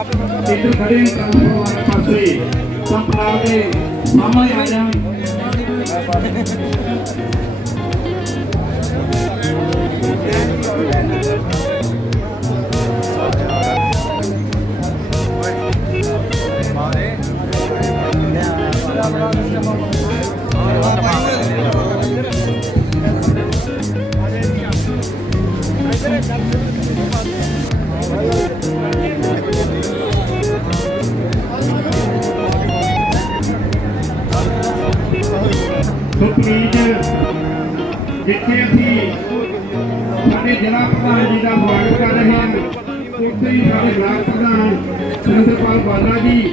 ਇੱਧਰ ਖੜੇ ਨੇ ਟ੍ਰਾਂਸਫਰ ਵਾਲੇ ਪਾਸੇ ਸੰਪਲਾ ਦੇ ਜਿੱਥੇ ਅਸੀਂ ਸਾਡੇ ਜ਼ਿਲ੍ਹਾ ਪ੍ਰਧਾਨ ਜੀ ਦਾ ਸਵਾਗਤ ਕਰ ਰਹੇ ਹਾਂ, ਉੱਥੇ ਹੀ ਸਾਡੇ ਬਲਾਕ ਪ੍ਰਧਾਨ ਸੁਰਿੰਦਰਪਾਲ ਬਾਲਾ ਜੀ।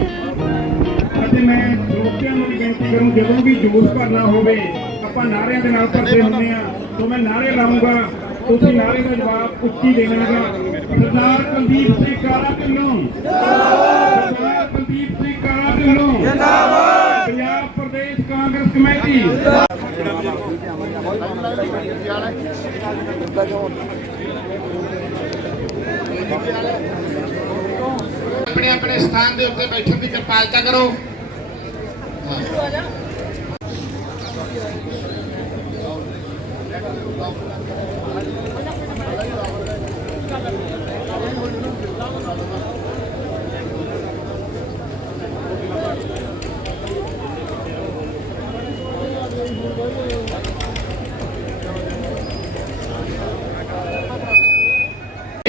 ਅਤੇ ਮੈਂ ਲੋਕਾਂ ਨੂੰ ਵੀ ਬੇਨਤੀ ਕਰੂੰ, ਜਦੋਂ ਵੀ ਜੋਸ਼ ਭਰਨਾ ਹੋਵੇ, ਆਪਾਂ ਨਾਅਰਿਆਂ ਦੇ ਨਾਲ ਭਰਦੇ ਹੁੰਦੇ ਆ ਤੋਂ ਮੈਂ ਨਾਅਰੇ ਲਾਉਂਗਾ ਤੁਸੀਂ ਨਾਅਰੇ ਦਾ ਜਵਾਬ ਉੱਚੀ ਦੇਣਾਗਾ ਸਰਦਾਰ ਕੁਲਦੀਪ ਸਿੰਘ ਕਾਲਾ ਢਿੱਲੋਂ। ਸਰਦਾਰ ਕੁਲਦੀਪ ਸਿੰਘ ਕਾਲਾ ਢਿੱਲੋਂ। ਪੰਜਾਬ ਪ੍ਰਦੇਸ਼ ਕਾਂਗਰਸ ਕਮੇਟੀ। ਆਪਣੇ ਆਪਣੇ ਸਥਾਨ ਦੇ ਉੱਤੇ ਬੈਠਣ ਦੀ ਕਿਰਪਾਲਤਾ ਕਰੋ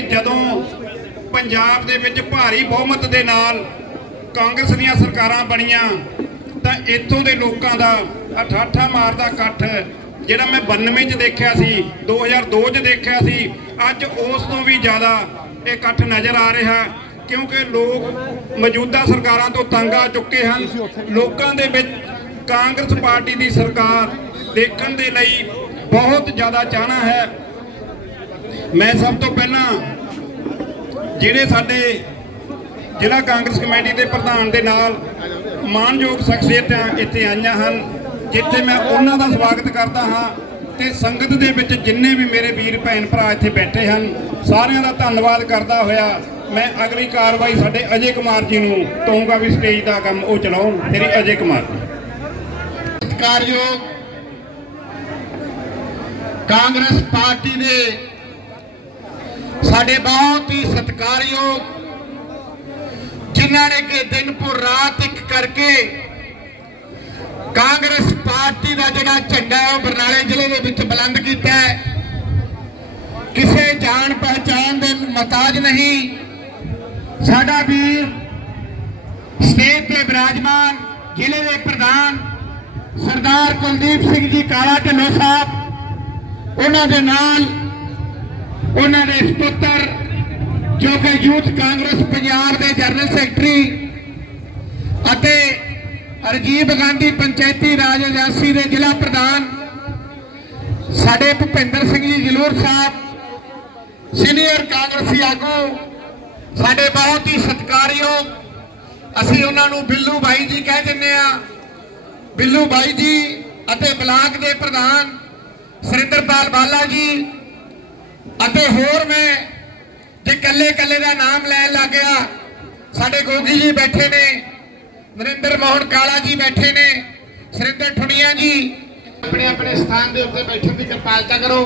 ਜਦੋਂ ਪੰਜਾਬ ਦੇ ਵਿੱਚ ਭਾਰੀ ਬਹੁਮਤ ਦੇ ਨਾਲ ਕਾਂਗਰਸ ਦੀਆਂ ਸਰਕਾਰਾਂ ਬਣੀਆਂ, ਤਾਂ ਇੱਥੋਂ ਦੇ ਲੋਕਾਂ ਦਾ ਅਠਾਠਾ ਮਾਰਦਾ ਇਕੱਠ, ਜਿਹੜਾ ਮੈਂ 92 ਚ ਦੇਖਿਆ ਸੀ 2002 ਚ ਦੇਖਿਆ ਸੀ, ਅੱਜ ਉਸ ਤੋਂ ਵੀ ਜ਼ਿਆਦਾ ਇਹ ਇਕੱਠ ਨਜ਼ਰ ਆ ਰਿਹਾ, ਕਿਉਂਕਿ ਲੋਕ ਮੌਜੂਦਾ ਸਰਕਾਰਾਂ ਤੋਂ ਤੰਗ ਆ ਚੁੱਕੇ ਹਨ। ਲੋਕਾਂ ਦੇ ਵਿੱਚ ਕਾਂਗਰਸ ਪਾਰਟੀ ਦੀ ਸਰਕਾਰ ਦੇਖਣ ਦੇ ਲਈ ਬਹੁਤ ਜ਼ਿਆਦਾ ਚਾਹਨਾ ਹੈ। ਮੈਂ ਸਭ ਤੋਂ ਪਹਿਲਾਂ ਜਿਹੜੇ ਸਾਡੇ ਜ਼ਿਲ੍ਹਾ ਕਾਂਗਰਸ ਕਮੇਟੀ ਦੇ ਪ੍ਰਧਾਨ ਦੇ ਨਾਲ ਮਾਨਯੋਗ ਸ਼ਖਸੀਅਤਾਂ ਇੱਥੇ ਆਈਆਂ ਹਨ, ਜਿੱਥੇ ਮੈਂ ਉਹਨਾਂ ਦਾ ਸਵਾਗਤ ਕਰਦਾ ਹਾਂ ਤੇ ਸੰਗਤ ਦੇ ਵਿੱਚ ਜਿੰਨੇ ਵੀ ਮੇਰੇ ਵੀਰ ਭੈਣ ਭਰਾ ਇੱਥੇ ਬੈਠੇ ਹਨ, ਸਾਰਿਆਂ ਦਾ ਧੰਨਵਾਦ ਕਰਦਾ ਹੋਇਆ। ਮੈਂ ਅਗਲੀ ਕਾਰਵਾਈ ਸਾਡੇ ਅਜੇ ਕੁਮਾਰ ਜੀ ਨੂੰ ਕਹੂੰਗਾ ਵੀ ਸਟੇਜ ਦਾ ਕੰਮ ਉਹ ਚਲਾਉਣ ਤੇਰੀ ਅਜੇ ਕੁਮਾਰ ਸਤਿਕਾਰਯੋਗ ਕਾਂਗਰਸ ਪਾਰਟੀ ਦੇ ਸਾਡੇ ਬਹੁਤ ਹੀ ਸਤਿਕਾਰਯੋਗ, ਜਿਨ੍ਹਾਂ ਨੇ ਕਿ ਦਿਨ ਪੁਰ ਰਾਤ ਇੱਕ ਕਰਕੇ ਕਾਂਗਰਸ ਪਾਰਟੀ ਦਾ ਜਿਹੜਾ ਝੰਡਾ ਹੈ ਉਹ ਬਰਨਾਲੇ ਜ਼ਿਲ੍ਹੇ ਦੇ ਵਿੱਚ ਬੁਲੰਦ ਕੀਤਾ ਹੈ। ਕਿਸੇ ਜਾਣ ਪਹਿਚਾਣ ਦੇ ਮਤਾਜ ਨਹੀਂ। ਸਾਡਾ ਵੀਰ, ਸਟੇਜ ਤੇ ਬਿਰਾਜਮਾਨ, ਜ਼ਿਲ੍ਹੇ ਦੇ ਪ੍ਰਧਾਨ ਸਰਦਾਰ ਕੁਲਦੀਪ ਸਿੰਘ ਜੀ ਕਾਲਾ ਢਿੱਲੋਂ ਸਾਹਿਬ, ਉਹਨਾਂ ਦੇ ਨਾਲ ਉਹਨਾਂ ਦੇ ਸੁਪੁੱਤਰ ਜੋ ਕਿ ਯੂਥ ਕਾਂਗਰਸ ਪੰਜਾਬ ਦੇ ਜਨਰਲ ਸੈਕਟਰੀ ਅਤੇ ਰਜੀਵ ਗਾਂਧੀ ਪੰਚਾਇਤੀ ਰਾਜ ਏਜੰਸੀ ਦੇ ਜ਼ਿਲ੍ਹਾ ਪ੍ਰਧਾਨ ਸਾਡੇ ਭੁਪਿੰਦਰ ਸਿੰਘ ਜੀ ਜਲੂਰ ਸਾਹਿਬ, ਸੀਨੀਅਰ ਕਾਂਗਰਸੀ ਆਗੂ, ਸਾਡੇ ਬਹੁਤ ਹੀ ਸਤਿਕਾਰਯੋਗ, ਅਸੀਂ ਉਹਨਾਂ ਨੂੰ ਬਿੱਲੂ ਬਾਈ ਜੀ ਕਹਿ ਦਿੰਦੇ ਆ ਬਿੱਲੂ ਬਾਈ ਜੀ ਅਤੇ ਬਲਾਕ ਦੇ ਪ੍ਰਧਾਨ ਸੁਰਿੰਦਰਪਾਲ ਬਾਲਾ ਜੀ ਅਤੇ ਹੋਰ ਮੈਂ ਜੇ ਕੱਲੇ ਕੱਲੇ ਦਾ ਨਾਮ ਲੈਣ ਲੱਗ ਗਿਆ, ਸਾਡੇ ਗੋਗੀ ਜੀ ਬੈਠੇ ਨੇ, ਨਰਿੰਦਰ ਮੋਹਨ ਕਾਲਾ ਜੀ ਬੈਠੇ ਨੇ, ਸੁਰਿੰਦਰ ਠੁਣੀਆਂ ਜੀ। ਆਪਣੇ ਆਪਣੇ ਸਥਾਨ ਦੇ ਉੱਤੇ ਬੈਠਣ ਦੀ ਕਿਰਪਾਲਤਾ ਕਰੋ।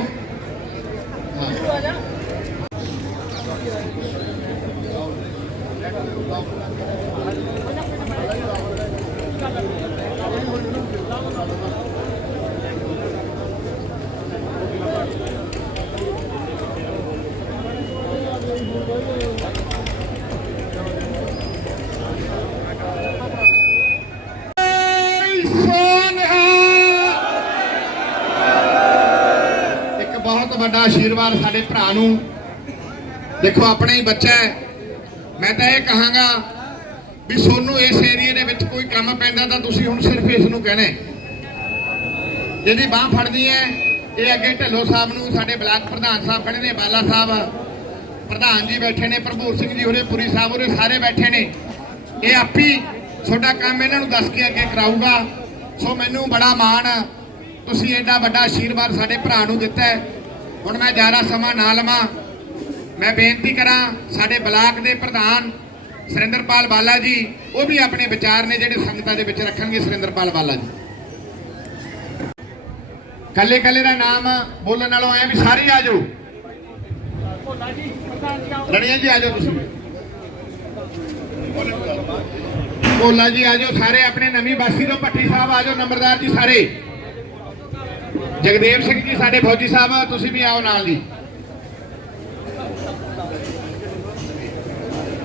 ਇੱਕ ਬਹੁਤ ਵੱਡਾ ਆਸ਼ੀਰਵਾਦ ਸਾਡੇ ਭਰਾ ਨੂੰ। ਦੇਖੋ, ਆਪਣਾ ਹੀ ਬੱਚਾ ਹੈ। ਮੈਂ ਤਾਂ ਇਹ ਕਹਾਂਗਾ ਵੀ ਸੋਨੂੰ ਇਸ ਏਰੀਏ ਦੇ ਵਿੱਚ ਕੋਈ ਕੰਮ ਪੈਂਦਾ ਤਾਂ ਤੁਸੀਂ ਹੁਣ ਸਿਰਫ ਇਸ ਨੂੰ ਕਹਿਣਾ ਹੈ। ਜਿਹਦੀ ਬਾਹ ਫੜਦੀ ਹੈ, ਇਹ ਅੱਗੇ ਢੱਲੋ ਸਾਹਿਬ ਨੂੰ ਸਾਡੇ ਬਲਾਕ ਪ੍ਰਧਾਨ ਸਾਹਿਬ ਖੜੇ ਨੇ, ਬਾਲਾ ਸਾਹਿਬ। ਪ੍ਰਧਾਨ ਜੀ ਬੈਠੇ ਨੇ, ਪ੍ਰਭੂਰ ਸਿੰਘ ਜੀ ਹੋਰੇ ਪੁਰੀ ਸਾਹਿਬ ਹੋਰੇ ਸਾਰੇ ਬੈਠੇ ਨੇ। ਇਹ ਆਪੀ ਤੁਹਾਡਾ ਕੰਮ ਇਹਨਾਂ ਨੂੰ ਦੱਸ ਕੇ ਅੱਗੇ ਕਰਾਊਗਾ। ਸੋ ਮੈਨੂੰ ਬੜਾ ਮਾਣ ਆ, ਤੁਸੀਂ ਐਡਾ ਵੱਡਾ ਆਸ਼ੀਰਵਾਦ ਸਾਡੇ ਭਰਾ ਨੂੰ ਦਿੱਤਾ ਹੈ। ਹੁਣ ਮੈਂ ਜ਼ਿਆਦਾ ਸਮਾਂ ਨਾ ਲਵਾਂ। ਮੈਂ ਬੇਨਤੀ ਕਰਾਂ ਸਾਡੇ ਬਲਾਕ ਦੇ ਪ੍ਰਧਾਨ ਸੁਰਿੰਦਰਪਾਲ ਬਾਲਾ ਜੀ ਉਹ ਵੀ ਆਪਣੇ ਵਿਚਾਰ ਨੇ ਜਿਹੜੇ ਸੰਗਤਾਂ ਦੇ ਵਿੱਚ ਰੱਖਣਗੇ ਸੁਰਿੰਦਰਪਾਲ ਬਾਲਾ ਜੀ। ਕੱਲੇ ਕੱਲੇ ਦਾ ਨਾਮ ਬੋਲਣ ਨਾਲੋਂ ਐ ਵੀ ਸਾਰੇ ਆ ਜਾਓ। ਰਣੀਆ ਜੀ ਆ ਜਾਓ ਤੁਸੀਂ। ਭੋਲਾ ਜੀ, ਆ ਸਾਰੇ ਆਪਣੇ ਨਵੀਂ ਬਾਸੀ ਤੋਂ ਪੱਟੀ ਸਾਹਿਬ ਆ ਨੰਬਰਦਾਰ ਜੀ ਸਾਰੇ। ਜਗਦੇਵ ਸਿੰਘ ਜੀ, ਸਾਡੇ ਫੌਜੀ ਸਾਹਿਬ, ਤੁਸੀਂ ਵੀ ਆਓ ਨਾਲ ਜੀ।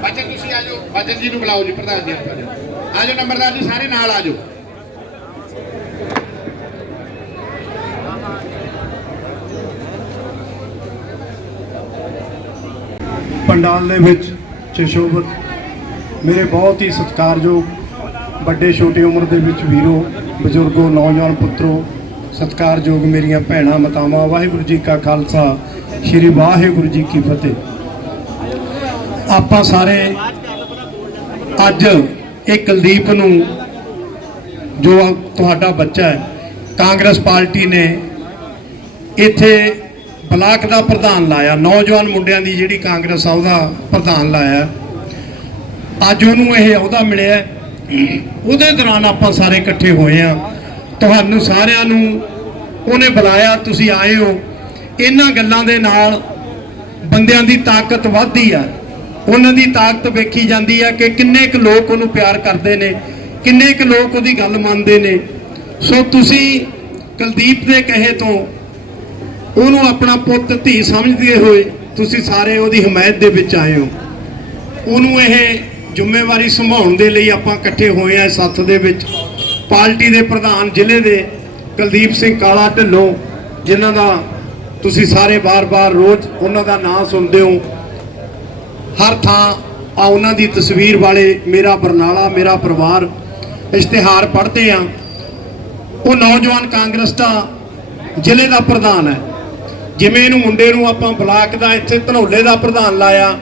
ਬਚਨ ਤੁਸੀਂ ਆ ਜਾਓ, ਬਚਨ ਜੀ ਨੂੰ ਬੁਲਾਓ ਜੀ, ਪ੍ਰਧਾਨ ਜੀ ਆ ਨੰਬਰਦਾਰ ਜੀ, ਸਾਰੇ ਨਾਲ ਆ ਪੰਡਾਲ ਦੇ ਵਿੱਚ ਚਸ਼ੋਬਤ ਮੇਰੇ ਬਹੁਤ ਹੀ ਸਤਿਕਾਰਯੋਗ ਵੱਡੇ ਛੋਟੇ ਉਮਰ ਦੇ ਵਿੱਚ ਵੀਰੋ, ਬਜ਼ੁਰਗੋ, ਨੌਜਵਾਨ ਪੁੱਤਰੋ, ਸਤਿਕਾਰਯੋਗ ਮੇਰੀਆਂ ਭੈਣਾਂ, ਮਾਤਾਵਾਂ, ਵਾਹਿਗੁਰੂ ਜੀ ਕਾ ਖਾਲਸਾ, ਸ੍ਰੀ ਵਾਹਿਗੁਰੂ ਜੀ ਕੀ ਫਤਿਹ। ਆਪਾਂ ਸਾਰੇ ਅੱਜ ਇਹ ਕੁਲਦੀਪ ਨੂੰ, ਜੋ ਤੁਹਾਡਾ ਬੱਚਾ ਹੈ, ਕਾਂਗਰਸ ਪਾਰਟੀ ਨੇ ਇੱਥੇ ਬਲਾਕ ਦਾ ਪ੍ਰਧਾਨ ਲਾਇਆ, ਨੌਜਵਾਨ ਮੁੰਡਿਆਂ ਦੀ ਜਿਹੜੀ ਕਾਂਗਰਸ ਆ, ਉਹਦਾ ਪ੍ਰਧਾਨ ਲਾਇਆ। ਅੱਜ ਉਹਨੂੰ ਇਹ ਅਹੁਦਾ ਮਿਲਿਆ ਉਹਦੇ ਦੌਰਾਨ ਆਪਾਂ ਸਾਰੇ ਇਕੱਠੇ ਹੋਏ ਆ ਤੁਹਾਨੂੰ ਸਾਰਿਆਂ ਨੂੰ ਉਹਨੇ ਬੁਲਾਇਆ, ਤੁਸੀਂ ਆਏ ਹੋ। ਇਹਨਾਂ ਗੱਲਾਂ ਦੇ ਨਾਲ ਬੰਦਿਆਂ ਦੀ ਤਾਕਤ ਵੱਧਦੀ ਆ। ਉਹਨਾਂ ਦੀ ਤਾਕਤ ਵੇਖੀ ਜਾਂਦੀ ਆ ਕਿ ਕਿੰਨੇ ਕੁ ਲੋਕ ਉਹਨੂੰ ਪਿਆਰ ਕਰਦੇ ਨੇ, ਕਿੰਨੇ ਕੁ ਲੋਕ ਉਹਦੀ ਗੱਲ ਮੰਨਦੇ ਨੇ। ਸੋ ਤੁਸੀਂ ਕੁਲਦੀਪ ਦੇ ਕਹੇ ਤੋਂ ਉਹਨੂੰ ਆਪਣਾ ਪੁੱਤ, ਧੀ ਸਮਝਦੇ ਹੋਏ ਤੁਸੀਂ ਸਾਰੇ ਉਹਦੀ ਹਮਾਇਤ ਦੇ ਵਿੱਚ ਆਏ ਹੋ। ਉਹਨੂੰ ਇਹ ਜ਼ਿੰਮੇਵਾਰੀ ਸੰਭਾਉਣ ਦੇ ਲਈ ਆਪਾਂ ਇਕੱਠੇ ਹੋਏ ਆ ਇਸ ਸੱਥ ਦੇ ਵਿੱਚ। ਪਾਰਟੀ ਦੇ ਪ੍ਰਧਾਨ ਜ਼ਿਲ੍ਹੇ ਦੇ ਕੁਲਦੀਪ ਸਿੰਘ ਕਾਲਾ ਢਿੱਲੋਂ, ਜਿਨ੍ਹਾਂ ਦਾ ਤੁਸੀਂ ਸਾਰੇ ਬਾਰ-ਬਾਰ ਰੋਜ਼ ਉਹਨਾਂ ਦਾ ਨਾਮ ਸੁਣਦੇ ਹੋ। ਹਰ ਥਾਂ ਆ ਉਹਨਾਂ ਦੀ ਤਸਵੀਰ ਵਾਲੇ ਮੇਰਾ ਬਰਨਾਲਾ, ਮੇਰਾ ਪਰਿਵਾਰ ਇਸ਼ਤਿਹਾਰ ਪੜ੍ਹਦੇ ਆ। ਉਹ ਨੌਜਵਾਨ ਕਾਂਗਰਸ ਦਾ ਜ਼ਿਲ੍ਹੇ ਦਾ ਪ੍ਰਧਾਨ ਹੈ। ਜਿਵੇਂ ਇਹਨੂੰ ਮੁੰਡੇ ਨੂੰ ਆਪਾਂ ਬਲਾਕ ਦਾ ਇੱਥੇ ਧਨੌਲੇ ਦਾ ਪ੍ਰਧਾਨ ਲਾਇਆ,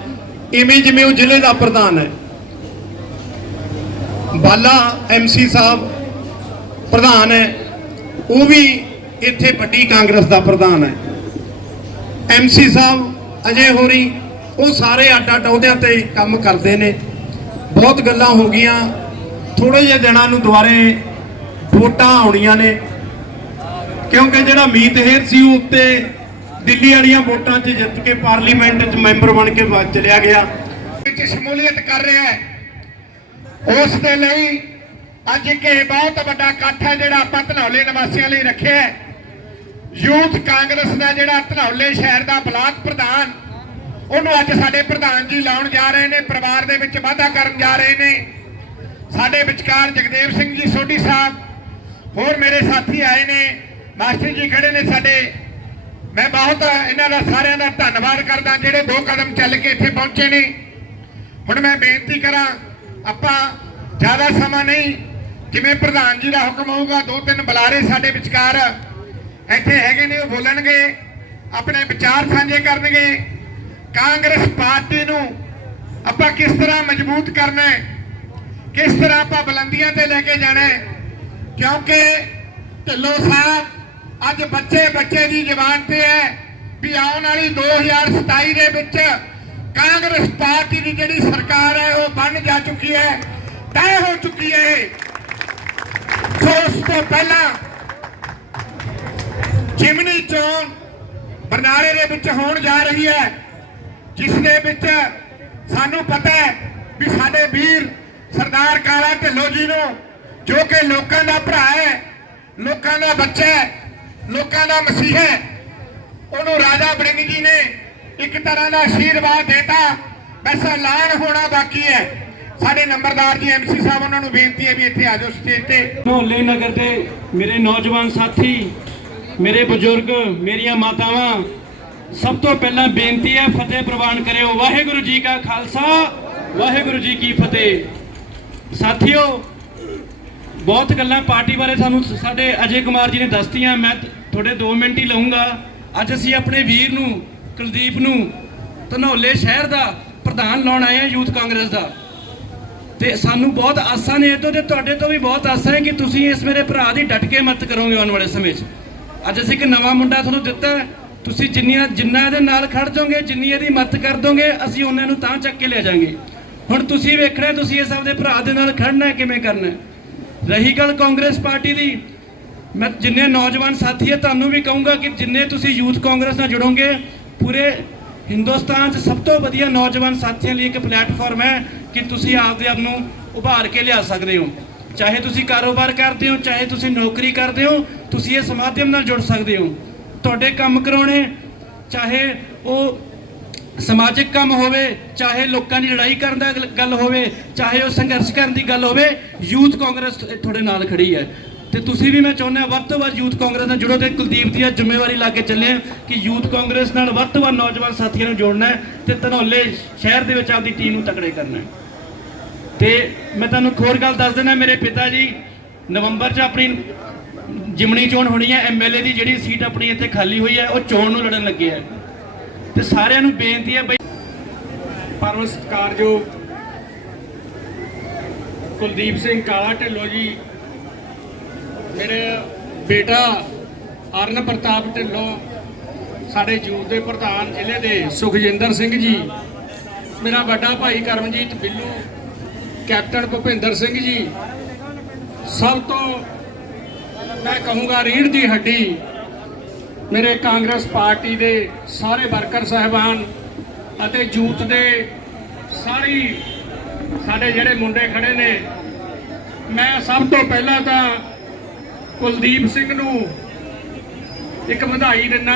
ਇਵੇਂ ਜਿਵੇਂ ਉਹ ਜ਼ਿਲ੍ਹੇ ਦਾ ਪ੍ਰਧਾਨ ਹੈ। ਬਾਲਾ ਐਮਸੀ ਸਾਹਿਬ ਪ੍ਰਧਾਨ ਹੈ, ਉਹ ਵੀ ਇੱਥੇ ਵੱਡੀ ਕਾਂਗਰਸ ਦਾ ਪ੍ਰਧਾਨ ਹੈ। ਐਮਸੀ ਸਾਹਿਬ ਅਜੇ ਹੋਰੀ ਉਹ ਸਾਰੇ ਅੱਡ ਅੱਡ ਅਹੁਦਿਆਂ ਤੇ ਕੰਮ ਕਰਦੇ ਨੇ। ਬਹੁਤ ਗੱਲਾਂ ਹੋ ਗਈਆਂ। ਥੋੜੇ ਜਿਹੇ ਦਿਨਾਂ ਨੂੰ ਦੁਬਾਰੇ ਵੋਟਾਂ ਆਉਣੀਆਂ ਨੇ। ਕਿਉਂਕਿ ਜਿਹੜਾ ਮੀਤ ਹੇਰ ਸੀ, ਉਹ ਉੱਤੇ ਦਿੱਲੀ ਵਾਲੀਆਂ ਵੋਟਾਂ 'ਚ ਜਿੱਤ ਕੇ ਪਾਰਲੀਮੈਂਟ 'ਚ ਮੈਂਬਰ ਬਣ ਕੇ ਬਾਅਦ ਚਲਿਆ ਗਿਆ। ਵਿੱਚ ਸ਼ਮੂਲੀਅਤ ਕਰ ਰਿਹਾ ਹੈ। ਉਸ ਦੇ ਲਈ ਅੱਜ ਇੱਕ ਇਹ ਬਹੁਤ ਵੱਡਾ ਇਕੱਠ ਹੈ ਜਿਹੜਾ ਆਪਾਂ ਧਨੌਲੇ ਨਿਵਾਸੀਆਂ ਲਈ ਰੱਖਿਆ ਹੈ। ਯੂਥ ਕਾਂਗਰਸ ਦਾ ਜਿਹੜਾ ਧਨੌਲੇ ਸ਼ਹਿਰ ਦਾ ਬਲਾਕ ਪ੍ਰਧਾਨ, ਉਹਨੂੰ ਅੱਜ ਸਾਡੇ ਪ੍ਰਧਾਨ ਜੀ ਲਾਉਣ ਜਾ ਰਹੇ ਨੇ, ਪਰਿਵਾਰ ਦੇ ਵਿੱਚ ਵਾਧਾ ਕਰਨ ਜਾ ਰਹੇ ਨੇ। ਸਾਡੇ ਵਿਚਕਾਰ ਜਗਦੇਵ ਸਿੰਘ ਜੀ ਸੋਢੀ ਸਾਹਿਬ, ਹੋਰ ਮੇਰੇ ਸਾਥੀ ਆਏ ਨੇ, ਮਾਸਟਰ ਜੀ ਖੜੇ ਨੇ ਸਾਡੇ। ਮੈਂ ਬਹੁਤ ਇਹਨਾਂ ਦਾ ਸਾਰਿਆਂ ਦਾ ਧੰਨਵਾਦ ਕਰਦਾ, ਜਿਹੜੇ ਦੋ ਕਦਮ ਚੱਲ ਕੇ ਇੱਥੇ ਪਹੁੰਚੇ ਨੇ। ਹੁਣ ਮੈਂ ਬੇਨਤੀ ਕਰਾਂ ਆਪਾਂ ਜ਼ਿਆਦਾ ਸਮਾਂ ਨਹੀਂ ਜਿਵੇਂ ਪ੍ਰਧਾਨ ਜੀ ਦਾ ਹੁਕਮ ਹੋਊਗਾ, ਦੋ ਤਿੰਨ ਬੁਲਾਰੇ ਸਾਡੇ ਵਿਚਕਾਰ ਇੱਥੇ ਹੈਗੇ ਨੇ, ਉਹ ਬੋਲਣਗੇ, ਆਪਣੇ ਵਿਚਾਰ ਸਾਂਝੇ ਕਰਨਗੇ। ਕਾਂਗਰਸ ਪਾਰਟੀ ਨੂੰ ਆਪਾਂ ਕਿਸ ਤਰ੍ਹਾਂ ਮਜ਼ਬੂਤ ਕਰਨਾ ਹੈ, ਕਿਸ ਤਰ੍ਹਾਂ ਆਪਾਂ ਬੁਲੰਦੀਆਂ ਤੇ ਲੈ ਕੇ ਜਾਣਾ ਹੈ, ਕਿਉਂਕਿ ਢਿੱਲੋਂ ਸਾਹਿਬ ਅੱਜ ਬੱਚੇ ਬੱਚੇ ਦੀ ਜ਼ਬਾਨ ਤੇ ਹੈ, ਵੀ ਆਉਣ ਵਾਲੀ 2027 ਦੇ ਵਿੱਚ ਕਾਂਗਰਸ ਪਾਰਟੀ ਦੀ ਜਿਹੜੀ ਸਰਕਾਰ ਹੈ, ਉਹ ਬਣ ਜਾ ਚੁੱਕੀ ਹੈ, ਤੈਅ ਹੋ ਚੁੱਕੀ ਹੈ। ਸੋ ਉਸ ਤੋਂ ਪਹਿਲਾਂ ਜਿਮਨੀ ਚੋਣ ਬਰਨਾਲੇ ਦੇ ਵਿੱਚ ਹੋਣ ਜਾ ਰਹੀ ਹੈ, ਜਿਸ ਦੇ ਵਿੱਚ ਸਾਨੂੰ ਪਤਾ ਹੈ ਵੀ ਸਾਡੇ ਵੀਰ ਸਰਦਾਰ ਕਾਲਾ ਢਿੱਲੋਂ ਜੀ ਨੂੰ, ਜੋ ਕਿ ਲੋਕਾਂ ਦਾ ਭਰਾ ਹੈ, ਲੋਕਾਂ ਦਾ ਬੱਚਾ ਹੈ, ਲੋਕਾਂ ਦਾ ਮਸੀਹਾ ਹੈ, ਉਹਨੂੰ ਰਾਜਾ ਬੜਿੰਗ ਜੀ ਨੇ ਇੱਕ ਤਰ੍ਹਾਂ ਦਾ ਆਸ਼ੀਰਵਾਦ ਦੇਤਾ। ਬਸ ਐਲਾਨ ਹੋਣਾ ਬਾਕੀ ਹੈ। ਸਾਡੇ ਨੰਬਰਦਾਰ ਜੀ ਐਮਸੀ ਸਾਹਿਬ, ਉਹਨਾਂ ਨੂੰ ਬੇਨਤੀ ਹੈ ਵੀ ਇੱਥੇ ਆ ਸਟੇਜ ਤੇ। ਮੁਹੱਲੇ ਨਗਰ ਦੇ ਮੇਰੇ ਨੌਜਵਾਨ ਸਾਥੀ, ਮੇਰੇ ਬਜ਼ੁਰਗ, ਮੇਰੀਆਂ ਮਾਤਾਵਾਂ, ਸਭ ਤੋਂ ਪਹਿਲਾਂ ਬੇਨਤੀ ਹੈ, ਫਤਿਹ ਪ੍ਰਵਾਨ ਕਰਿਓ। ਵਾਹਿਗੁਰੂ ਜੀ ਕਾ ਖਾਲਸਾ, ਵਾਹਿਗੁਰੂ ਜੀ ਕੀ ਫਤਿਹ। ਸਾਥੀਓ, ਬਹੁਤ ਗੱਲਾਂ ਪਾਰਟੀ ਬਾਰੇ ਸਾਨੂੰ ਸਾਡੇ ਅਜੇ ਕੁਮਾਰ ਜੀ ਨੇ ਦੱਸਤੀਆਂ। ਮੈਂ ਤੁਹਾਡੇ 2 ਮਿੰਟ ਹੀ ਲਵਾਂਗਾ ਅੱਜ ਅਸੀਂ ਆਪਣੇ ਵੀਰ ਨੂੰ ਕੁਲਦੀਪ ਨੂੰ ਧਨੌਲੇ ਸ਼ਹਿਰ ਦਾ ਪ੍ਰਧਾਨ ਲਾਉਣ ਆਏ ਹਾਂ ਯੂਥ ਕਾਂਗਰਸ ਦਾ। ਤੇ ਸਾਨੂੰ ਬਹੁਤ ਆਸਾਂ ਨੇ ਇਹ ਤੋਂ ਤੇ ਤੁਹਾਡੇ ਤੋਂ ਵੀ ਬਹੁਤ ਆਸਾਂ ਹੈ ਕਿ ਤੁਸੀਂ ਇਸ ਮੇਰੇ ਭਰਾ ਦੀ ਡਟ ਕੇ ਮਦਦ ਕਰੋਗੇ ਆਉਣ ਵਾਲੇ ਸਮੇਂ 'ਚ। ਅੱਜ ਅਸੀਂ ਇੱਕ ਨਵਾਂ ਮੁੰਡਾ ਤੁਹਾਨੂੰ ਦਿੱਤਾ ਤੁਸੀਂ ਜਿੰਨੀਆਂ, ਜਿੰਨਾ ਇਹਦੇ ਨਾਲ ਖੜ ਜਾਓਗੇ, ਜਿੰਨੀ ਇਹਦੀ ਮਦਦ ਕਰ ਦੋਗੇ, ਅਸੀਂ ਉਹਨਾਂ ਨੂੰ ਤਾਂ ਚੱਕ ਕੇ ਲੈ ਜਾਾਂਗੇ। ਹੁਣ ਤੁਸੀਂ ਵੇਖਣਾ ਤੁਸੀਂ ਇਸ ਆਪਦੇ ਭਰਾ ਦੇ ਨਾਲ ਖੜਨਾ ਕਿਵੇਂ ਕਰਨਾ ਰਹੀ ਗੱਲ ਕਾਂਗਰਸ ਪਾਰਟੀ ਦੀ, ਮੈਂ ਜਿੰਨੇ ਨੌਜਵਾਨ ਸਾਥੀ ਹੈ, ਤੁਹਾਨੂੰ ਵੀ ਕਹੂੰਗਾ ਕਿ ਜਿੰਨੇ ਤੁਸੀਂ ਯੂਥ ਕਾਂਗਰਸ ਨਾਲ ਜੁੜੋਗੇ ਪੂਰੇ ਹਿੰਦੁਸਤਾਨ 'ਚ ਸਭ ਤੋਂ ਵਧੀਆ ਨੌਜਵਾਨ ਸਾਥੀਆਂ ਲਈ ਇੱਕ ਪਲੇਟਫਾਰਮ ਹੈ ਕਿ ਤੁਸੀਂ ਆਪਦੇ ਆਪ ਨੂੰ ਉਭਾਰ ਕੇ ਲਿਆ ਸਕਦੇ ਹੋ। ਚਾਹੇ ਤੁਸੀਂ ਕਾਰੋਬਾਰ ਕਰਦੇ ਹੋ, ਚਾਹੇ ਤੁਸੀਂ ਨੌਕਰੀ ਕਰਦੇ ਹੋ, ਤੁਸੀਂ ਇਸ ਮਾਧਿਅਮ ਨਾਲ ਜੁੜ ਸਕਦੇ ਹੋ। ਤੁਹਾਡੇ ਕੰਮ ਕਰਾਉਣੇ, ਚਾਹੇ ਉਹ ਸਮਾਜਿਕ ਕੰਮ ਹੋਵੇ, ਚਾਹੇ ਲੋਕਾਂ ਦੀ ਲੜਾਈ ਕਰਨ ਦਾ ਗੱਲ- ਹੋਵੇ, ਚਾਹੇ ਉਹ ਸੰਘਰਸ਼ ਕਰਨ ਦੀ ਗੱਲ ਹੋਵੇ, ਯੂਥ ਕਾਂਗਰਸ ਤੁਹਾਡੇ ਨਾਲ ਖੜੀ ਹੈ। ਤੇ ਤੁਸੀਂ ਵੀ ਮੈਂ ਚਾਹੁੰਦਾ ਵੱਧ ਤੋਂ ਵੱਧ ਯੂਥ ਕਾਂਗਰਸ ਨਾਲ ਜੁੜੋ ਤੇ ਕੁਲਦੀਪ ਦੀ ਇਹ ਜ਼ਿੰਮੇਵਾਰੀ ਲਾ ਕੇ ਚੱਲੇ ਹਾਂ ਕਿ ਯੂਥ ਕਾਂਗਰਸ ਨਾਲ ਵੱਧ ਤੋਂ ਵੱਧ ਨੌਜਵਾਨ ਸਾਥੀਆਂ ਨੂੰ ਜੋੜਨਾ ਹੈ ਤੇ ਧਨੌਲੇ ਸ਼ਹਿਰ ਦੇ ਵਿੱਚ ਆਪਦੀ ਟੀਮ ਨੂੰ ਤਕੜੇ ਕਰਨਾ ਹੈ। ਤੇ ਮੈਂ ਤੁਹਾਨੂੰ ਇੱਕ ਹੋਰ ਗੱਲ ਦੱਸ ਦਿੰਦਾ ਮੇਰੇ ਪਿਤਾ ਜੀ ਨਵੰਬਰ 'ਚ ਆਪਣੀ ਜਿਮਣੀ ਚੋਣ ਹੋਣੀ ਹੈ ਐਮਐਲਏ ਦੀ ਜਿਹੜੀ ਸੀਟ ਆਪਣੀ ਇੱਥੇ ਖਾਲੀ ਹੋਈ ਹੈ, ਉਹ ਚੋਣ ਨੂੰ ਲੜਨ ਲੱਗੇ ਹੈ। ਤੇ ਸਾਰਿਆਂ ਨੂੰ ਬੇਨਤੀ ਹੈ ਬਈ ਪਰਮ ਸਤਿਕਾਰਯੋਗ ਕੁਲਦੀਪ ਸਿੰਘ ਕਾਲਾ ਢਿੱਲੋਂ ਜੀ ਮੇਰੇ ਬੇਟਾ ਅਰਨ ਪ੍ਰਤਾਪ ਢਿੱਲੋਂ, ਸਾਡੇ ਯੂਥ ਦੇ ਪ੍ਰਧਾਨ ਜ਼ਿਲ੍ਹੇ ਦੇ ਸੁਖਜਿੰਦਰ ਸਿੰਘ ਜੀ, ਮੇਰਾ ਵੱਡਾ ਭਾਈ ਕਰਮਜੀਤ ਬਿੱਲੂ, ਕੈਪਟਨ ਭੁਪਿੰਦਰ ਸਿੰਘ ਜੀ, ਸਭ ਤੋਂ ਮੈਂ ਕਹੂੰਗਾ ਰੀੜ ਦੀ ਹੱਡੀ, ਮੇਰੇ ਕਾਂਗਰਸ ਪਾਰਟੀ ਦੇ ਸਾਰੇ ਵਰਕਰ ਸਹਿਬਾਨ ਅਤੇ ਯੂਥ ਦੇ ਸਾਰੀ, ਸਾਡੇ ਜਿਹੜੇ ਮੁੰਡੇ ਖੜੇ ਨੇ, ਮੈਂ ਸਭ ਤੋਂ ਪਹਿਲਾਂ ਤਾਂ ਕੁਲਦੀਪ ਸਿੰਘ ਨੂੰ ਇੱਕ ਵਧਾਈ ਦਿੰਨਾ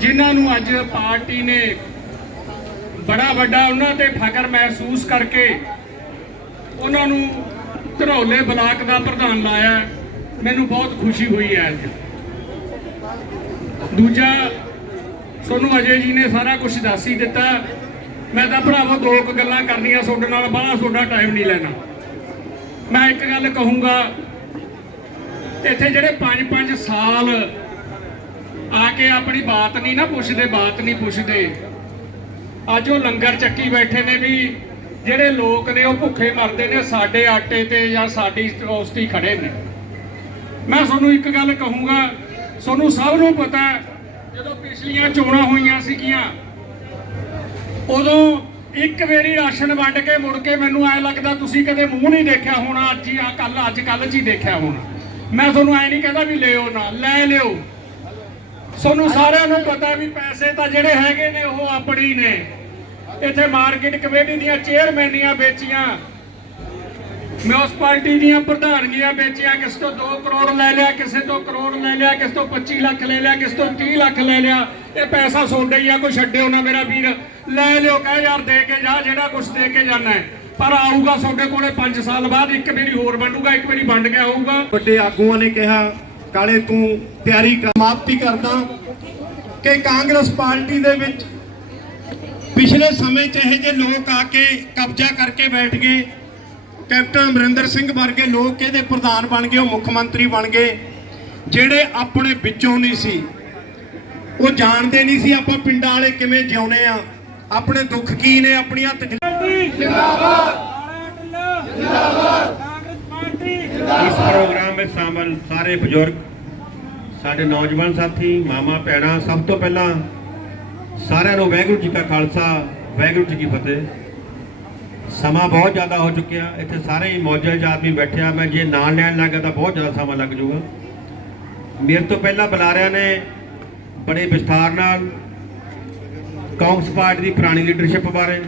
ਜਿਨ੍ਹਾਂ ਨੂੰ ਅੱਜ ਪਾਰਟੀ ਨੇ ਬੜਾ ਵੱਡਾ ਉਹਨਾਂ ਤੇ ਫਖਰ ਮਹਿਸੂਸ ਕਰਕੇ ਉਹਨਾਂ ਨੂੰ ਧਰੌਲੇ ਬਲਾਕ ਦਾ ਪ੍ਰਧਾਨ ਲਾਇਆ ਮੈਨੂੰ ਬਹੁਤ ਖੁਸ਼ੀ ਹੋਈ ਹੈ ਅੱਜ। ਦੂਜਾ ਤੁਹਾਨੂੰ ਅਜੇ ਜੀ ਨੇ ਸਾਰਾ ਕੁਝ ਦੱਸ ਹੀ ਦਿੱਤਾ। ਮੈਂ ਤਾਂ ਭਰਾਵੋ ਦੋ ਕੁ ਗੱਲਾਂ ਕਰਨੀਆਂ, ਤੁਹਾਡੇ ਨਾਲ ਬਾਹਲਾ ਤੁਹਾਡਾ ਟਾਈਮ ਨਹੀਂ ਲੈਣਾ। ਮੈਂ ਇੱਕ ਗੱਲ ਕਹੂੰਗਾ ਇੱਥੇ ਜਿਹੜੇ 5-5 ਸਾਲ ਆ ਕੇ ਆਪਣੀ ਬਾਤ ਨਹੀਂ ਨਾ ਪੁੱਛਦੇ, ਬਾਤ ਨਹੀਂ ਪੁੱਛਦੇ। ਅੱਜ ਉਹ ਲੰਗਰ ਚੱਕੀ ਬੈਠੇ ਨੇ ਵੀ ਜਿਹੜੇ ਲੋਕ ਨੇ ਉਹ ਭੁੱਖੇ ਮਰਦੇ ਨੇ, ਸਾਡੇ ਆਟੇ ਤੇ ਜਾਂ ਸਾਡੀ ਉਸ ਤੇ ਖੜੇ ਨੇ। ਮੈਂ ਤੁਹਾਨੂੰ ਇੱਕ ਗੱਲ ਕਹੂੰਗਾ, ਤੁਹਾਨੂੰ ਸਭ ਨੂੰ ਪਤਾ ਜਦੋਂ ਪਿਛਲੀਆਂ ਚੋਣਾਂ ਹੋਈਆਂ ਸੀਗੀਆਂ, ਉਦੋਂ ਇੱਕ ਵਾਰੀ ਰਾਸ਼ਨ ਵੰਡ ਕੇ ਮੁੜ ਕੇ ਮੈਨੂੰ ਐ ਲੱਗਦਾ ਤੁਸੀਂ ਕਦੇ ਮੂੰਹ ਨਹੀਂ ਦੇਖਿਆ ਹੋਣਾ, ਅੱਜ ਹੀ ਆ ਕੱਲ ਅੱਜ ਕੱਲ ਚ ਹੀ ਦੇਖਿਆ ਹੋਣਾ। ਮੈਂ ਤੁਹਾਨੂੰ ਐ ਨਹੀਂ ਕਹਿੰਦਾ ਵੀ ਲਿਓ ਨਾ, ਲੈ ਲਿਓ। ਤੁਹਾਨੂੰ ਸਾਰਿਆਂ ਨੂੰ ਪਤਾ ਵੀ ਪੈਸੇ ਤਾਂ ਜਿਹੜੇ ਹੈਗੇ ਨੇ ਉਹ ਆਪਣੀ ਨੇ। ਇੱਥੇ ਮਾਰਕੀਟ ਕਮੇਟੀ ਦੀਆਂ ਚੇਅਰਮੈਨੀਆਂ ਵੇਚੀਆਂ। ਮਿਊਨਿਸਪੈਲਿਟੀ ਦੀਆਂ ਪ੍ਰਧਾਨਗੀਆਂ ਵੇਚੀਆਂ, ਕਿਸ ਤੋਂ 2 ਕਰੋੜ ਲੈ ਲਿਆ, ਕਿਸੇ ਤੋਂ ਕਰੋੜ ਲੈ ਲਿਆ, ਕਿਸ ਤੋਂ 25 ਲੱਖ ਲੈ ਲਿਆ, ਕਿਸ ਤੋਂ 30 ਲੱਖ ਲੈ ਲਿਆ। ਇਹ ਪੈਸਾ ਸੋਡੇ ਹੀ ਆ, ਕੋਈ ਛੱਡਿਓ ਨਾ ਮੇਰਾ ਵੀਰ। ਲੈ ਲਿਓ, ਕਹਿ ਯਾਰ ਦੇ ਕੇ ਜਾ, ਜਿਹੜਾ ਕੁਝ ਦੇ ਕੇ ਜਾਣਾ ਹੈ। ਪਰ ਆਊਗਾ ਤੁਹਾਡੇ ਕੋਲੇ 5 ਸਾਲ ਬਾਅਦ, ਇੱਕ ਵਾਰੀ ਹੋਰ ਵੰਡੂਗਾ, ਇੱਕ ਵਾਰੀ ਵੰਡ ਕੇ ਆਊਗਾ। ਵੱਡੇ ਆਗੂਆਂ ਨੇ ਕਿਹਾ, ਕਾਲੇ ਤੂੰ ਤਿਆਰੀ ਸਮਾਪਤੀ ਕਰਦਾ ਕਿ ਕਾਂਗਰਸ ਪਾਰਟੀ ਦੇ ਵਿੱਚ ਪਿਛਲੇ ਸਮੇਂ 'ਚ ਇਹੋ ਜਿਹੇ ਲੋਕ ਆ ਕੇ ਕਬਜ਼ਾ ਕਰਕੇ ਬੈਠ ਗਏ। ਕੈਪਟਨ ਅਮਰਿੰਦਰ ਸਿੰਘ ਵਰਗੇ ਲੋਕ ਇਹਦੇ ਪ੍ਰਧਾਨ ਬਣ ਗਏ, ਉਹ ਮੁੱਖ ਮੰਤਰੀ ਬਣ ਗਏ, ਜਿਹੜੇ ਆਪਣੇ ਵਿੱਚੋਂ ਨਹੀਂ ਸੀ। ਉਹ ਜਾਣਦੇ ਨਹੀਂ ਸੀ ਆਪਾਂ ਪਿੰਡਾਂ ਵਾਲੇ ਕਿਵੇਂ ਜਿਉਨੇ ਆ। ਆਪਣੇ ਦੁੱਖ ਕੀ ਨੇ, ਆਪਣੀਆਂ ਤਕਲੀਫਾਂ ਇਸ ਪ੍ਰੋਗਰਾਮ ਵਿੱਚ ਸ਼ਾਮਲ ਸਾਰੇ ਬਜ਼ੁਰਗ, ਸਾਡੇ ਨੌਜਵਾਨ ਸਾਥੀ, ਮਾਮਾ, ਭੈਣਾਂ, ਸਭ ਤੋਂ ਪਹਿਲਾਂ ਸਾਰਿਆਂ ਨੂੰ ਵਾਹਿਗੁਰੂ ਜੀ ਕਾ ਖਾਲਸਾ, ਵਾਹਿਗੁਰੂ ਜੀ ਕੀ ਫਤਿਹ। ਸਮਾਂ ਬਹੁਤ ਜ਼ਿਆਦਾ ਹੋ ਚੁੱਕਿਆ, ਇੱਥੇ ਸਾਰੇ ਹੀ ਮੌਜੂਦ ਆਦਮੀ ਬੈਠਿਆ। ਮੈਂ ਜੇ ਨਾਂ ਲੈਣ ਲੱਗਾ ਤਾਂ ਬਹੁਤ ਜ਼ਿਆਦਾ ਸਮਾਂ ਲੱਗ ਜਾਊਗਾ। ਮੇਰੇ ਤੋਂ ਪਹਿਲਾਂ ਬੁਲਾਰਿਆਂ ਨੇ ਬੜੇ ਵਿਸਥਾਰ ਨਾਲ ਕਾਂਗਰਸ ਪਾਰਟੀ ਦੀ ਪੁਰਾਣੀ ਲੀਡਰਸ਼ਿਪ ਬਾਰੇ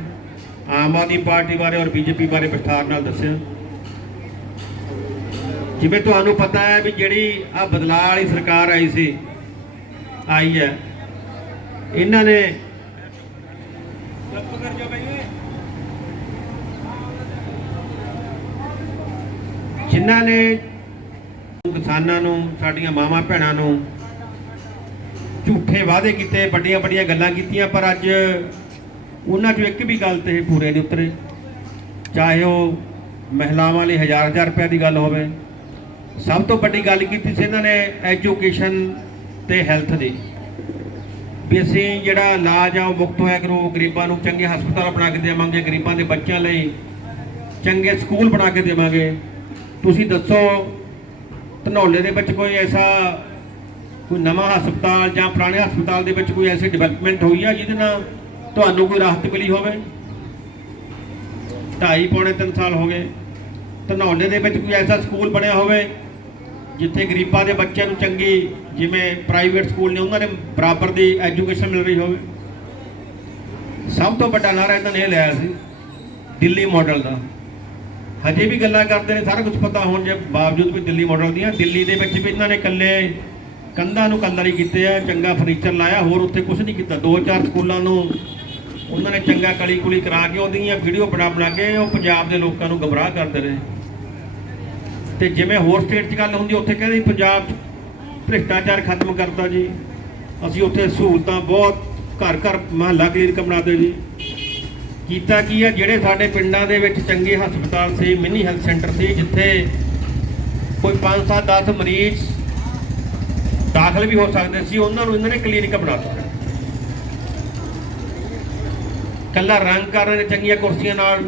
ਆਮ ਆਦਮੀ ਪਾਰਟੀ ਬਾਰੇ ਔਰ ਬੀਜੇਪੀ ਬਾਰੇ ਵਿਸਥਾਰ ਨਾਲ ਦੱਸਿਆ। ਜਿਵੇਂ ਤੁਹਾਨੂੰ ਪਤਾ ਹੈ ਵੀ ਜਿਹੜੀ ਆ ਬਦਲਾਅ ਵਾਲੀ ਸਰਕਾਰ ਆਈ ਸੀ, ਆਈ ਹੈ, ਇਹਨਾਂ ਨੇ ਜਿਨ੍ਹਾਂ ਨੇ ਕਿਸਾਨਾਂ ਨੂੰ, ਸਾਡੀਆਂ ਮਾਵਾਂ ਭੈਣਾਂ ਨੂੰ ਝੂਠੇ ਵਾਅਦੇ ਕੀਤੇ ਵੱਡੀਆਂ ਵੱਡੀਆਂ ਗੱਲਾਂ ਕੀਤੀਆਂ, ਪਰ ਅੱਜ ਉਹਨਾਂ 'ਚੋਂ ਇੱਕ ਵੀ ਗੱਲ ਤੇ ਇਹ ਪੂਰੇ ਨਹੀਂ ਉਤਰੇ। ਚਾਹੇ ਉਹ ਮਹਿਲਾਵਾਂ ਲਈ ਹਜ਼ਾਰ ਹਜ਼ਾਰ ਰੁਪਏ ਦੀ ਗੱਲ ਹੋਵੇ। ਸਭ ਤੋਂ ਵੱਡੀ ਗੱਲ ਕੀਤੀ ਸੀ ਇਹਨਾਂ ਨੇ ਐਜੂਕੇਸ਼ਨ ਤੇ ਹੈਲਥ ਦੀ। ਵੀ ਅਸੀਂ ਜਿਹੜਾ ਇਲਾਜ ਆ ਉਹ ਮੁਕਤ ਹੋਇਆ ਕਰੋ, ਗਰੀਬਾਂ ਨੂੰ ਚੰਗੇ ਹਸਪਤਾਲ ਬਣਾ ਕੇ ਦੇਵਾਂਗੇ, ਗਰੀਬਾਂ ਦੇ ਬੱਚਿਆਂ ਲਈ ਚੰਗੇ ਸਕੂਲ ਬਣਾ ਕੇ ਦੇਵਾਂਗੇ। ਤੁਸੀਂ ਦੱਸੋ, ਧਨੌਲੇ ਦੇ ਵਿੱਚ ਕੋਈ ਐਸਾ ਕੋਈ ਨਵਾਂ ਹਸਪਤਾਲ ਜਾਂ ਪੁਰਾਣੇ ਹਸਪਤਾਲ ਦੇ ਵਿੱਚ ਕੋਈ ਐਸੀ ਡਿਵੈਲਪਮੈਂਟ ਹੋਈ ਆ ਜਿਹਦੇ ਨਾਲ ਤੁਹਾਨੂੰ ਕੋਈ ਰਾਹਤ ਮਿਲੀ ਹੋਵੇ? ਢਾਈ ਪੌਣੇ 3 ਸਾਲ ਹੋ ਗਏ। ਧਨੌਲੇ ਦੇ ਵਿੱਚ ਕੋਈ ਐਸਾ ਸਕੂਲ ਬਣਿਆ ਹੋਵੇ, ਜਿੱਥੇ ਗਰੀਬਾਂ ਦੇ ਬੱਚਿਆਂ ਨੂੰ ਚੰਗੀ ਜਿਵੇਂ ਪ੍ਰਾਈਵੇਟ ਸਕੂਲ ਨੇ, ਉਹਨਾਂ ਨੇ ਬਰਾਬਰ ਦੀ ਐਜੂਕੇਸ਼ਨ ਮਿਲ ਰਹੀ ਹੋਵੇ? ਸਭ ਤੋਂ ਵੱਡਾ ਨਾਰਾ ਇਹਨਾਂ ਨੇ ਇਹ ਲਿਆ ਸੀ, ਦਿੱਲੀ ਮਾਡਲ ਦਾ। ਹਜੇ ਵੀ ਗੱਲਾਂ ਕਰਦੇ ਨੇ, ਸਾਰਾ ਕੁਝ ਪਤਾ ਹੋਣ ਦੇ ਬਾਵਜੂਦ ਵੀ ਦਿੱਲੀ ਮਾਡਲ ਦੀਆਂ। ਦਿੱਲੀ ਦੇ ਵਿੱਚ ਵੀ ਇਹਨਾਂ ਨੇ ਇਕੱਲੇ ਕੰਧਾਂ ਨੂੰ ਕਲਰ ਹੀ ਕੀਤੇ ਆ, ਚੰਗਾ ਫਰਨੀਚਰ ਲਾਇਆ, ਹੋਰ ਉੱਥੇ ਕੁਝ ਨਹੀਂ ਕੀਤਾ। ਦੋ ਚਾਰ ਸਕੂਲਾਂ ਨੂੰ ਉਹਨਾਂ ਨੇ ਚੰਗਾ ਕਲੀ ਕੁਲੀ ਕਰਾ ਕੇ ਉਹਦੀਆਂ ਵੀਡੀਓ ਬਣਾ ਬਣਾ ਕੇ ਉਹ ਪੰਜਾਬ ਦੇ ਲੋਕਾਂ ਨੂੰ ਗਮਰਾਹ ਕਰਦੇ ਰਹੇ। ਤੇ ਜਿਵੇਂ ਹੋਰ ਸਟੇਟ 'ਚ ਗੱਲ ਹੁੰਦੀ, ਉੱਥੇ ਕਹਿੰਦੇ ਪੰਜਾਬ 'ਚ ਭ੍ਰਿਸ਼ਟਾਚਾਰ ਖਤਮ ਕਰਤਾ ਜੀ। ਅਸੀਂ ਉੱਥੇ ਸਹੂਲਤਾਂ ਬਹੁਤ ਘਰ ਘਰ ਮਹੱਲਾ ਕਲੀਨਿਕ ਬਣਾਤੇ ਜੀ। ਕੀਤਾ ਕੀ ਆ, ਜਿਹੜੇ ਸਾਡੇ ਪਿੰਡਾਂ ਦੇ ਵਿੱਚ ਚੰਗੇ ਹਸਪਤਾਲ ਸੀ ਮਿੰਨੀ ਹੈਲਥ ਸੈਂਟਰ ਸੀ, ਜਿੱਥੇ ਕੋਈ 5 7 10 ਮਰੀਜ਼ ਦਾਖਲ ਵੀ ਹੋ ਸਕਦੇ ਸੀ, ਉਹਨਾਂ ਨੂੰ ਇਹਨਾਂ ਨੇ ਕਲੀਨਿਕ ਬਣਾਤਾ ਕੱਲਾ ਰੰਗ ਕਰ ਰਹੇ ਨੇ ਚੰਗੀਆਂ ਕੁਰਸੀਆਂ ਨਾਲ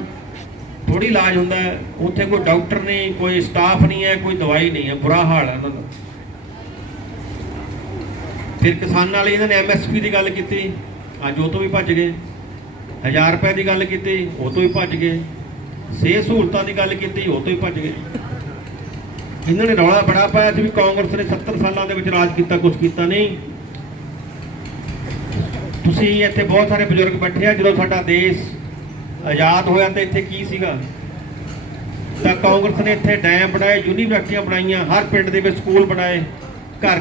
ਥੋੜੀ ਇਲਾਜ ਹੁੰਦਾ ਉੱਥੇ ਕੋਈ ਡਾਕਟਰ ਨਹੀਂ, ਕੋਈ ਸਟਾਫ ਨਹੀਂ ਹੈ, ਕੋਈ ਦਵਾਈ ਨਹੀਂ ਹੈ। ਬੁਰਾ ਹਾਲ ਹੈ ਇਹਨਾਂ ਦਾ। ਫਿਰ ਕਿਸਾਨਾਂ ਲਈ ਇਹਨਾਂ ਨੇ ਐਮਐਸਪੀ ਦੀ ਗੱਲ ਕੀਤੀ। ਅੱਜ ਉਹ ਤੋਂ ਵੀ ਭੱਜ ਗਏ। 1000 ਰੁਪਏ ਦੀ ਗੱਲ ਕੀਤੀ, ਉਹ ਤੋਂ ਵੀ ਭੱਜ ਗਏ। ਸਿਹਤ ਸਹੂਲਤਾਂ ਦੀ ਗੱਲ ਕੀਤੀ, ਉਹ ਤੋਂ ਹੀ ਭੱਜ ਗਏ। ਇਹਨਾਂ ਨੇ ਰੌਲਾ ਬੜਾ ਪਾਇਆ ਸੀ ਵੀ ਕਾਂਗਰਸ ਨੇ 70 ਸਾਲਾਂ ਦੇ ਵਿੱਚ ਰਾਜ ਕੀਤਾ ਕੁਝ ਕੀਤਾ ਨਹੀਂ। ਤੁਸੀਂ ਇੱਥੇ ਬਹੁਤ ਸਾਰੇ ਬਜ਼ੁਰਗ ਬੈਠੇ ਆ, ਜਦੋਂ ਸਾਡਾ ਦੇਸ਼ ਆਜ਼ਾਦ ਹੋਇਆ ਤਾਂ ਇੱਥੇ ਕੀ ਸੀਗਾ? ਤਾਂ ਕਾਂਗਰਸ ਨੇ ਇੱਥੇ ਡੈਮ ਬਣਾਏ, ਯੂਨੀਵਰਸਿਟੀਆਂ ਬਣਾਈਆਂ, ਹਰ ਪਿੰਡ ਦੇ ਵਿੱਚ ਸਕੂਲ ਬਣਾਏ ਘਰ ਘਰ